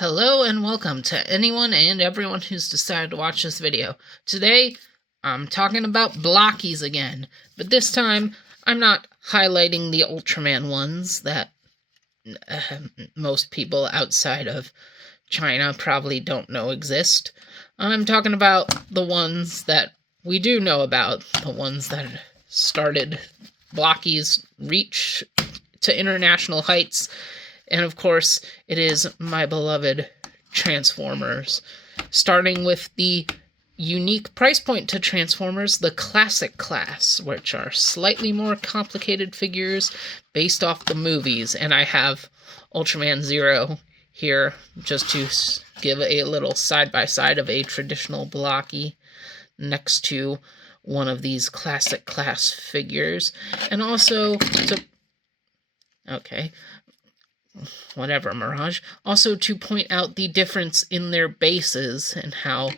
Hello and welcome to anyone and everyone who's decided to watch this video. Today, I'm talking about Blokees again, but this time, I'm not highlighting the Ultraman ones that most people outside of China probably don't know exist. I'm talking about the ones that we do know about, the ones that started Blokees' reach to international heights. And of course, it is my beloved Transformers. Starting with the unique price point to Transformers, the Classic Class, which are slightly more complicated figures based off the movies. And I have Ultraman Zero here just to give a little side-by-side of a traditional Blokie next to one of these Classic Class figures. And also to... Okay. Whatever, Mirage. Also to point out the difference in their bases and how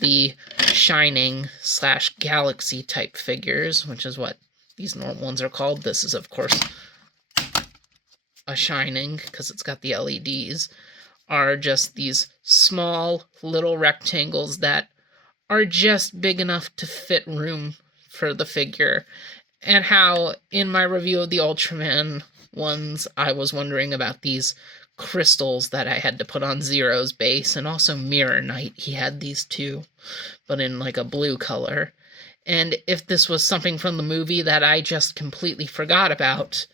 the Shining / Galaxy type figures, which is what these normal ones are called. This is, of course, a Shining because it's got the LEDs, are just these small little rectangles that are just big enough to fit room for the figure. And how, in my review of the Ultraman ones, I was wondering about these crystals that I had to put on Zero's base, and also Mirror Knight. He had these too, but in like a blue color. And if this was something from the movie that I just completely forgot about,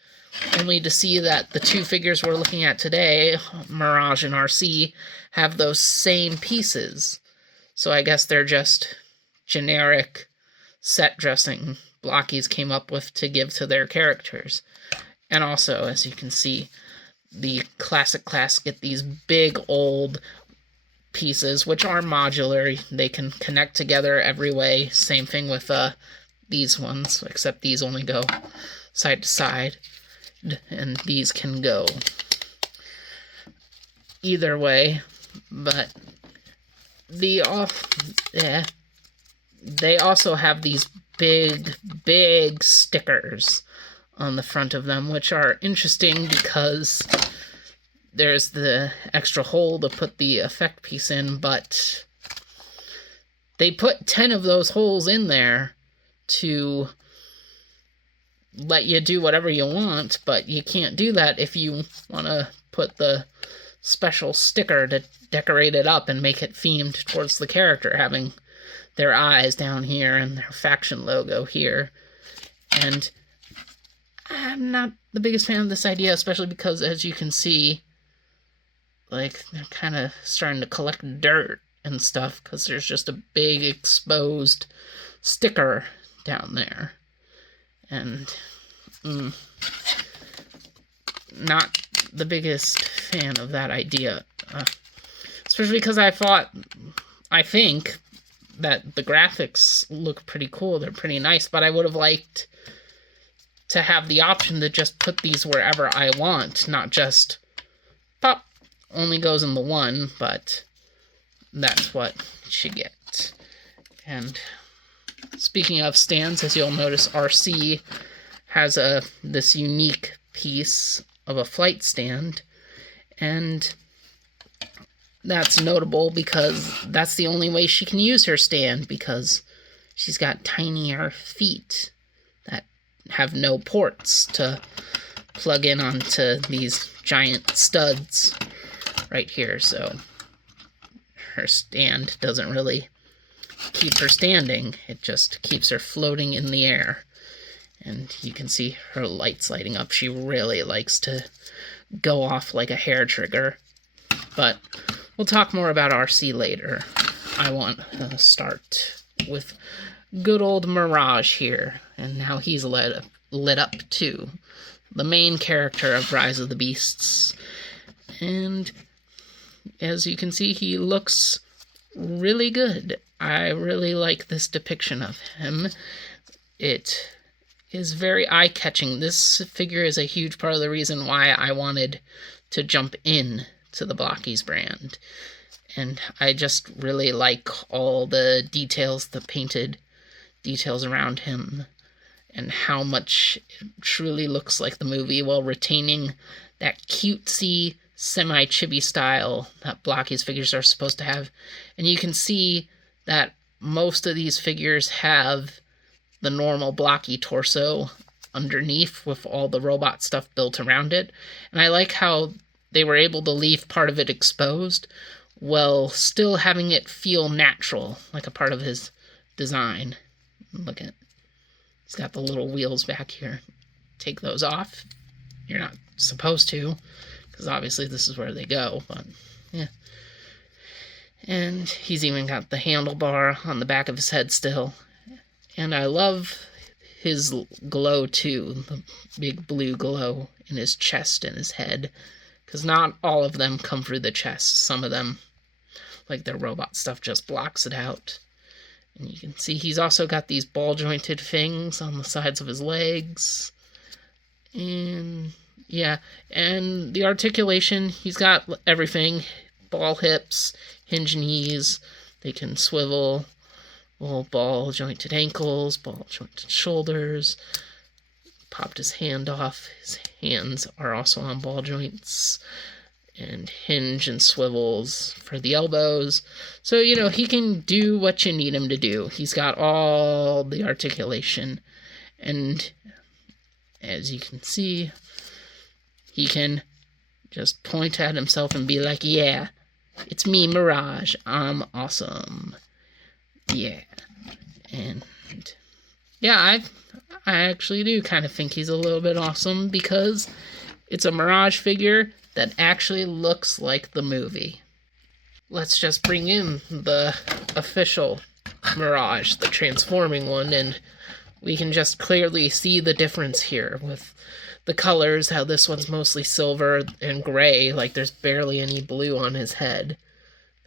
only to see that the two figures we're looking at today, Mirage and RC, have those same pieces. So I guess they're just generic set dressing Blokees came up with to give to their characters. And also, as you can see, the Classic Class get these big old pieces, which are modular. They can connect together every way. Same thing with these ones, except these only go side to side. And these can go either way. But they also have these big stickers on the front of them, which are interesting because there's the extra hole to put the effect piece in, but they put 10 of those holes in there to let you do whatever you want, but you can't do that if you want to put the special sticker to decorate it up and make it themed towards the character, having their eyes down here and their faction logo here. And I'm not the biggest fan of this idea, especially because, as you can see, like, they're kind of starting to collect dirt and stuff because there's just a big exposed sticker down there. And not the biggest fan of that idea. Especially because I think that the graphics look pretty cool. They're pretty nice, but I would have liked to have the option to just put these wherever I want, not just pop, only goes in the one, but that's what you get. And speaking of stands, as you'll notice, RC has this unique piece of a flight stand, and that's notable because that's the only way she can use her stand, because she's got tinier feet that have no ports to plug in onto these giant studs right here, so her stand doesn't really keep her standing, it just keeps her floating in the air. And you can see her lights lighting up. She really likes to go off like a hair trigger. But we'll talk more about RC later. I want to start with good old Mirage here, and how he's lit up too. The main character of Rise of the Beasts. And as you can see, he looks really good. I really like this depiction of him. It is very eye-catching. This figure is a huge part of the reason why I wanted to jump in to the Blokees brand. And I just really like all the details, the painted details around him, and how much it truly looks like the movie while retaining that cutesy semi-chibi style that Blokees figures are supposed to have. And you can see that most of these figures have the normal blocky torso underneath with all the robot stuff built around it. And I like how they were able to leave part of it exposed while still having it feel natural, like a part of his design. Look at it. He's got the little wheels back here. Take those off. You're not supposed to, because obviously this is where they go, but yeah. And he's even got the handlebar on the back of his head still. And I love his glow too, the big blue glow in his chest and his head, because not all of them come through the chest. Some of them, like their robot stuff, just blocks it out. And you can see he's also got these ball-jointed things on the sides of his legs. And yeah, and the articulation, he's got everything. Ball hips, hinge knees, they can swivel. Little ball-jointed ankles, ball-jointed shoulders. Popped his hand off. His hands are also on ball joints. And hinge and swivels for the elbows. So, you know, he can do what you need him to do. He's got all the articulation. And as you can see, he can just point at himself and be like, yeah, it's me, Mirage. I'm awesome. Yeah. And yeah, I actually do kind of think he's a little bit awesome because it's a Mirage figure that actually looks like the movie. Let's just bring in the official Mirage, the transforming one, and we can just clearly see the difference here with the colors, how this one's mostly silver and gray, like there's barely any blue on his head.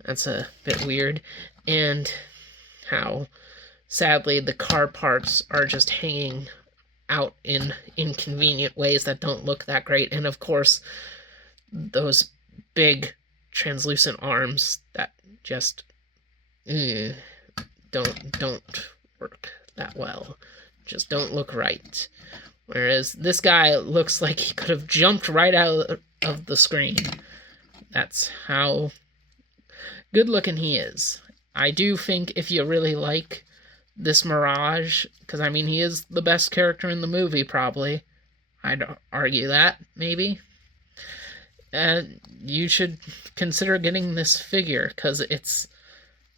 That's a bit weird. And how, sadly, the car parts are just hanging out in inconvenient ways that don't look that great. And of course, those big translucent arms that just don't work that well. Just don't look right. Whereas this guy looks like he could have jumped right out of the screen. That's how good looking he is. I do think if you really like this Mirage, because I mean he is the best character in the movie probably, I'd argue that, maybe. You should consider getting this figure, because it's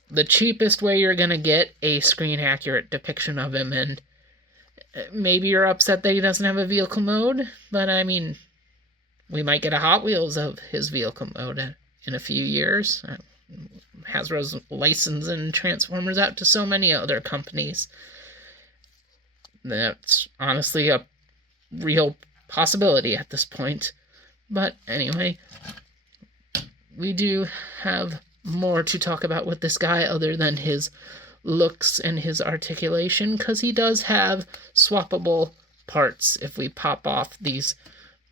the cheapest way you're going to get a screen-accurate depiction of him, and maybe you're upset that he doesn't have a vehicle mode, but I mean, we might get a Hot Wheels of his vehicle mode in a few years. Hasbro's licensing Transformers out to so many other companies. That's honestly a real possibility at this point. But anyway, we do have more to talk about with this guy other than his looks and his articulation, because he does have swappable parts if we pop off these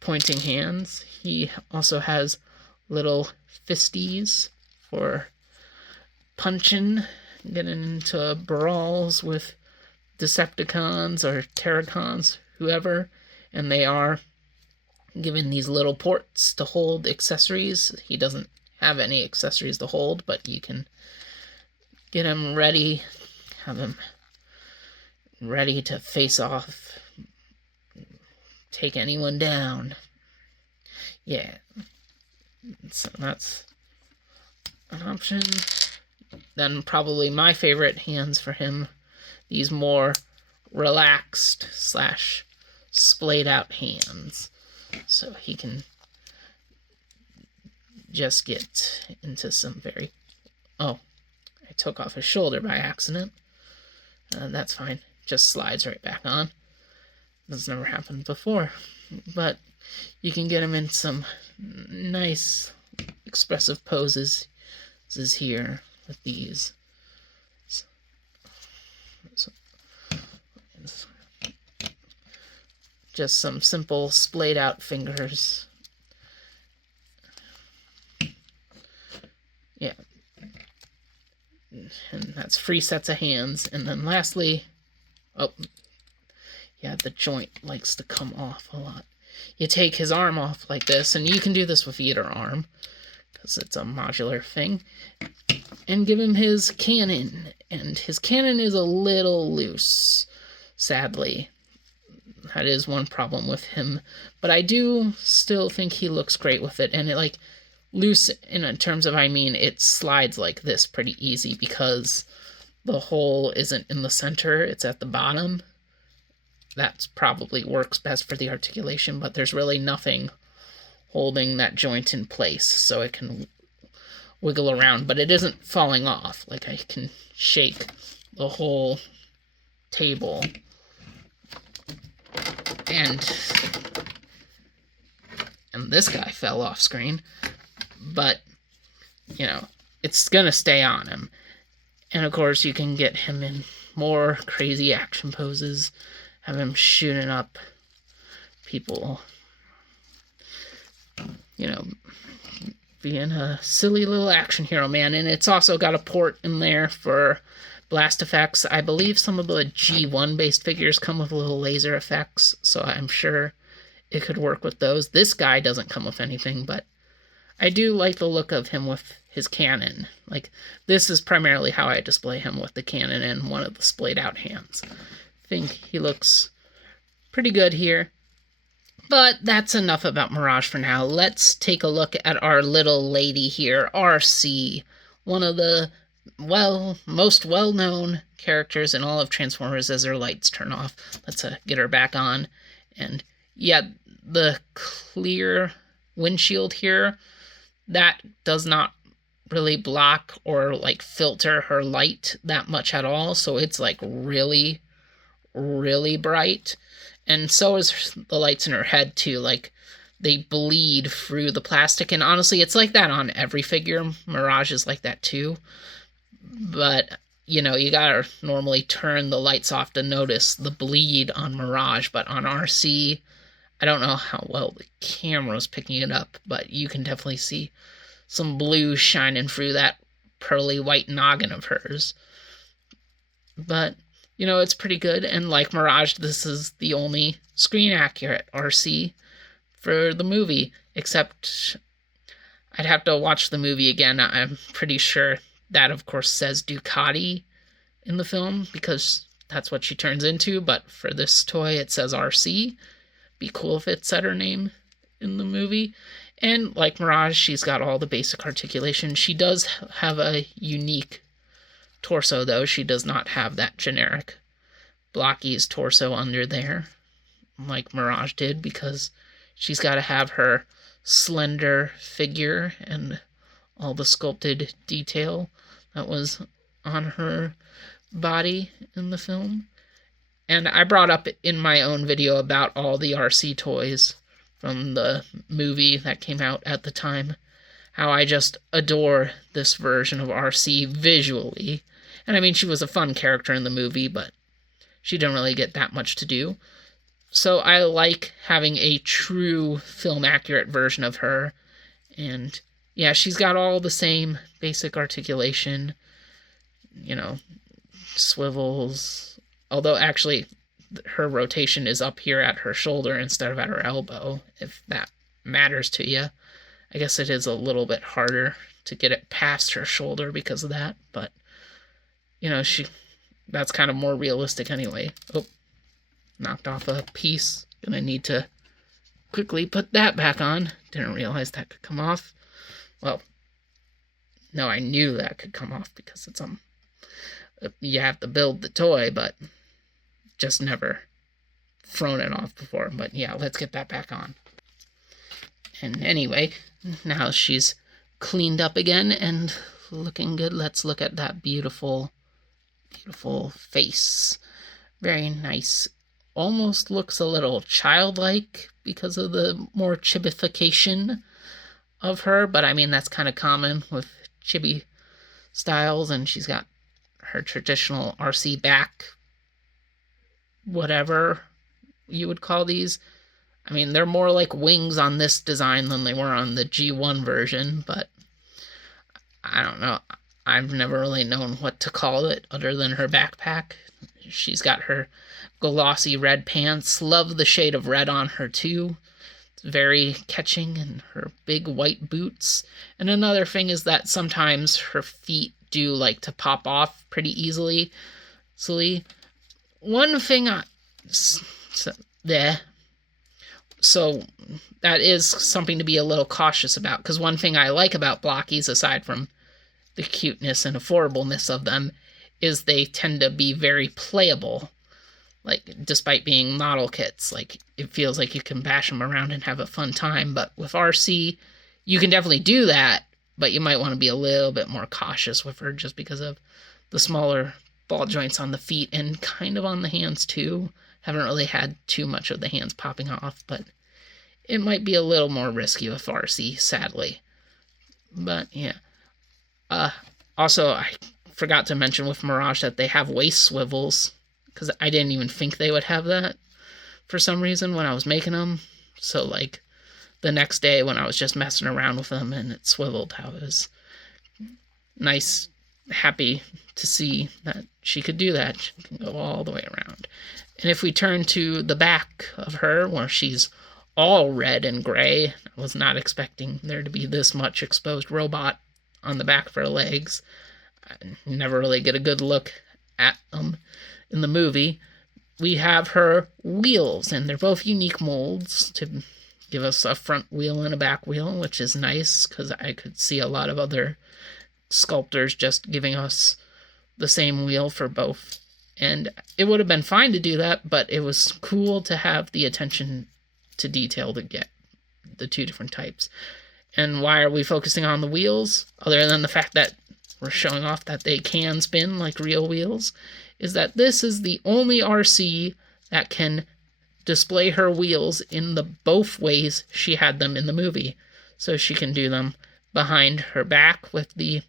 pointing hands. He also has little fisties for punching, getting into brawls with Decepticons or Terracons, whoever, and they are given these little ports to hold accessories. He doesn't have any accessories to hold, but you can get him ready, have him ready to face off, take anyone down. Yeah, so that's an option. Then probably my favorite hands for him, these more relaxed / splayed out hands. So he can just get into some very... Oh, I took off his shoulder by accident. That's fine. Just slides right back on. That's never happened before. But you can get him in some nice expressive poses. This is here with these. Just some simple splayed out fingers. Yeah. And that's 3 sets of hands. And then lastly, oh, yeah, the joint likes to come off a lot. you take his arm off like this, and you can do this with either arm, because it's a modular thing, and give him his cannon. And his cannon is a little loose, sadly. That is one problem with him, but I do still think he looks great with it, and it, like, loose in terms of, I mean, it slides like this pretty easy because the hole isn't in the center, it's at the bottom. That probably works best for the articulation, but there's really nothing holding that joint in place, so it can wiggle around, but it isn't falling off. Like, I can shake the whole table, and this guy fell off screen, but, you know, it's gonna stay on him. And of course, you can get him in more crazy action poses, have him shooting up people, you know, being a silly little action hero, man. And it's also got a port in there for blast effects. I believe some of the G1 based figures come with little laser effects, so I'm sure it could work with those. This guy doesn't come with anything, but I do like the look of him with his cannon. Like, this is primarily how I display him, with the cannon and one of the splayed out hands. I think he looks pretty good here. But that's enough about Mirage for now. Let's take a look at our little lady here, RC, one of the, well, most well-known characters in all of Transformers as her lights turn off. Let's get her back on. And yeah, the clear windshield here, that does not really block or, like, filter her light that much at all, so it's, like, really, really bright. And so is the lights in her head, too. Like, they bleed through the plastic, and honestly, it's like that on every figure. Mirage is like that, too. But, you know, you gotta normally turn the lights off to notice the bleed on Mirage, but on RC, I don't know how well the camera's picking it up, but you can definitely see some blue shining through that pearly white noggin of hers. But, you know, it's pretty good, and like Mirage, this is the only screen-accurate RC for the movie, except I'd have to watch the movie again. I'm pretty sure that, of course, says Ducati in the film, because that's what she turns into, but for this toy, it says RC. Be cool if it said her name in the movie. And like Mirage, she's got all the basic articulation. She does have a unique torso, though. She does not have that generic Blokees torso under there, like Mirage did, because she's got to have her slender figure and all the sculpted detail that was on her body in the film. And I brought up in my own video about all the RC toys from the movie that came out at the time, how I just adore this version of RC visually. And I mean, she was a fun character in the movie, but she didn't really get that much to do. So I like having a true film-accurate version of her. And yeah, she's got all the same basic articulation, you know, swivels. Although, actually, her rotation is up here at her shoulder instead of at her elbow, if that matters to you. I guess it is a little bit harder to get it past her shoulder because of that, but, you know, that's kind of more realistic anyway. Oh, knocked off a piece. Gonna need to quickly put that back on. Didn't realize that could come off. Well, no, I knew that could come off because it's you have to build the toy, but just never thrown it off before. But yeah, let's get that back on. And anyway, now she's cleaned up again and looking good. Let's look at that beautiful, beautiful face. Very nice. Almost looks a little childlike because of the more chibification of her, but I mean, that's kind of common with chibi styles, and she's got her traditional RC back, whatever you would call these. I mean, they're more like wings on this design than they were on the G1 version, but I don't know. I've never really known what to call it other than her backpack. She's got her glossy red pants. Love the shade of red on her, too. very catching, and her big white boots. And another thing is that sometimes her feet do like to pop off pretty easily. One thing so that is something to be a little cautious about, because one thing I like about Blokees, aside from the cuteness and affordableness of them, is they tend to be very playable. Like, despite being model kits, like, it feels like you can bash them around and have a fun time. But with RC, you can definitely do that, but you might want to be a little bit more cautious with her just because of the smaller ball joints on the feet and kind of on the hands too. Haven't really had too much of the hands popping off, but it might be a little more risky with RC, sadly. But yeah. Also, I forgot to mention with Mirage that they have waist swivels, because I didn't even think they would have that for some reason when I was making them. So, like, the next day when I was just messing around with them and it swiveled, I was happy to see that she could do that. She can go all the way around. And if we turn to the back of her, where she's all red and gray, I was not expecting there to be this much exposed robot on the back of her legs. I never really get a good look at them in the movie. We have her wheels, and they're both unique molds to give us a front wheel and a back wheel, which is nice, because I could see a lot of other sculptors just giving us the same wheel for both. And it would have been fine to do that, but it was cool to have the attention to detail to get the two different types. And why are we focusing on the wheels, other than the fact that we're showing off that they can spin like real wheels, is that this is the only RC that can display her wheels in the both ways she had them in the movie. So she can do them behind her back with the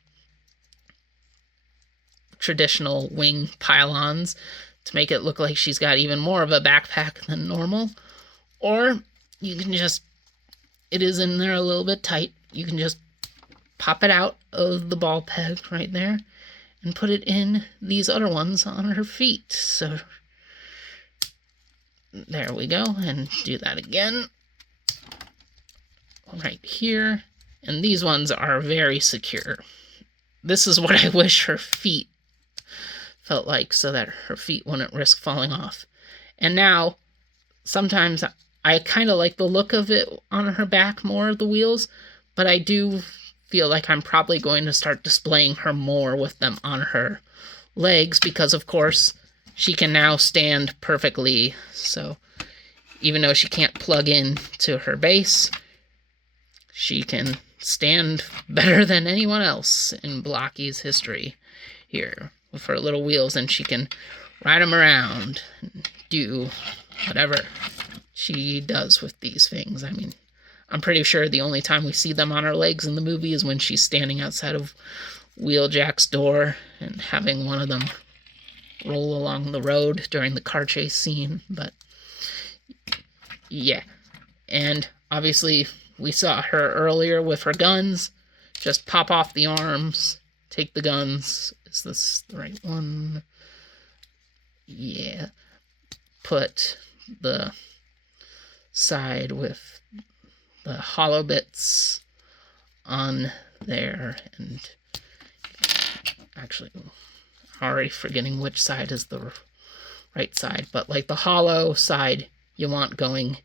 traditional wing pylons to make it look like she's got even more of a backpack than normal. Or you can just, it is in there a little bit tight, you can just pop it out of the ball peg right there and put it in these other ones on her feet. So there we go, and do that again right here. And these ones are very secure. This is what I wish her feet felt like, so that her feet wouldn't risk falling off. And now, sometimes I kind of like the look of it on her back more, the wheels, but I do feel like I'm probably going to start displaying her more with them on her legs, because of course she can now stand perfectly. So even though she can't plug in to her base, she can stand better than anyone else in Blokees history here with her little wheels, and she can ride them around and do whatever she does with these things. I mean, I'm pretty sure the only time we see them on her legs in the movie is when she's standing outside of Wheeljack's door and having one of them roll along the road during the car chase scene. But yeah, and obviously we saw her earlier with her guns. Just pop off the arms, take the guns. Is this the right one? Yeah. Put the side with the hollow bits on there, and actually already forgetting which side is the right side, but like the hollow side you want going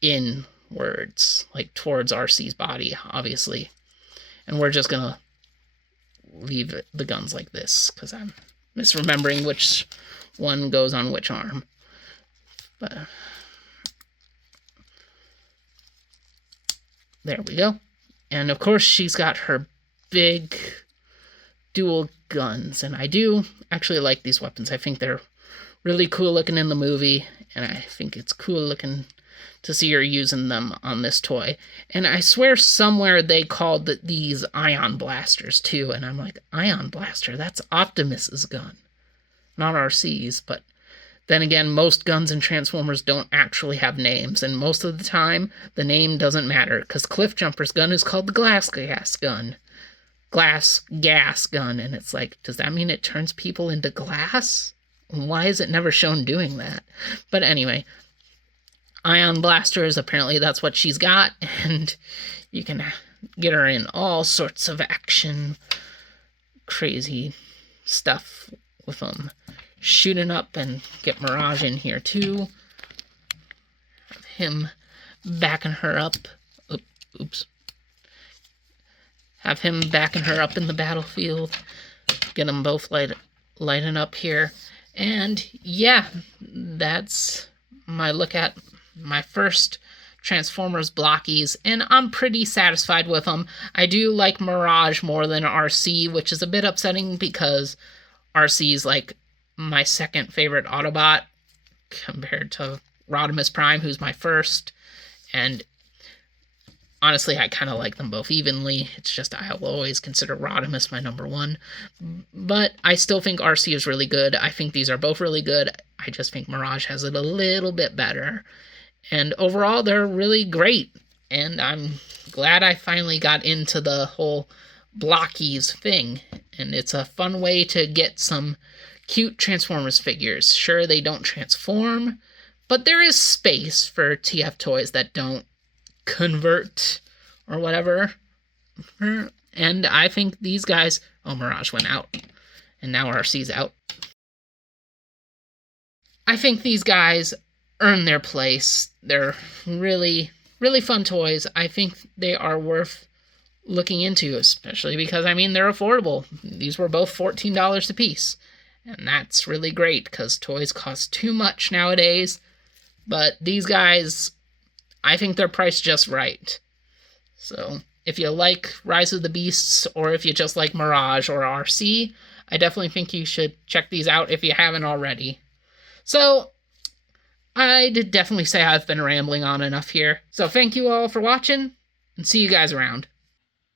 inwards, like towards RC's body, obviously. And we're just gonna leave the guns like this because I'm misremembering which one goes on which arm. But there we go. And of course she's got her big dual guns, and I do actually like these weapons. I think they're really cool looking in the movie, and I think it's cool looking to see her using them on this toy. And I swear somewhere they called these ion blasters too, and I'm like, ion blaster? That's Optimus's gun, not RC's. But then again, most guns in Transformers don't actually have names, and most of the time the name doesn't matter, because Cliffjumper's gun is called the glass gas gun. Glass gas gun, and it's like, does that mean it turns people into glass? Why is it never shown doing that? But anyway, ion blasters. Apparently that's what she's got, and you can get her in all sorts of action, crazy stuff with them. Shooting up, and get Mirage in here too. Have him backing her up. Oops. Have him backing her up in the battlefield. Get them both lighting up here. And yeah, that's my look at my first Transformers Blokees, and I'm pretty satisfied with them. I do like Mirage more than RC, which is a bit upsetting because RC is like my second favorite Autobot compared to Rodimus Prime, who's my first. And honestly, I kind of like them both evenly. It's just I will always consider Rodimus my number one. But I still think RC is really good. I think these are both really good. I just think Mirage has it a little bit better. And overall, they're really great. And I'm glad I finally got into the whole Blokees thing. And it's a fun way to get some cute Transformers figures. Sure, they don't transform, but there is space for TF toys that don't convert or whatever. And I think these guys... Oh, Mirage went out. And now RC's out. I think these guys earn their place. They're really, really fun toys. I think they are worth looking into, especially because, I mean, they're affordable. These were both $14 a piece. And that's really great, because toys cost too much nowadays. But these guys, I think they're priced just right. So, if you like Rise of the Beasts, or if you just like Mirage or RC, I definitely think you should check these out if you haven't already. So, I did definitely say I've been rambling on enough here. So thank you all for watching, and see you guys around.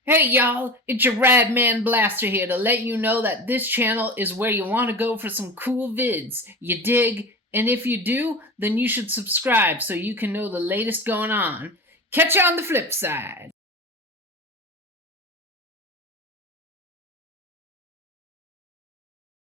Hey y'all, it's your Radman Blaster here to let you know that this channel is where you want to go for some cool vids. You dig? And if you do, then you should subscribe so you can know the latest going on. Catch you on the flip side.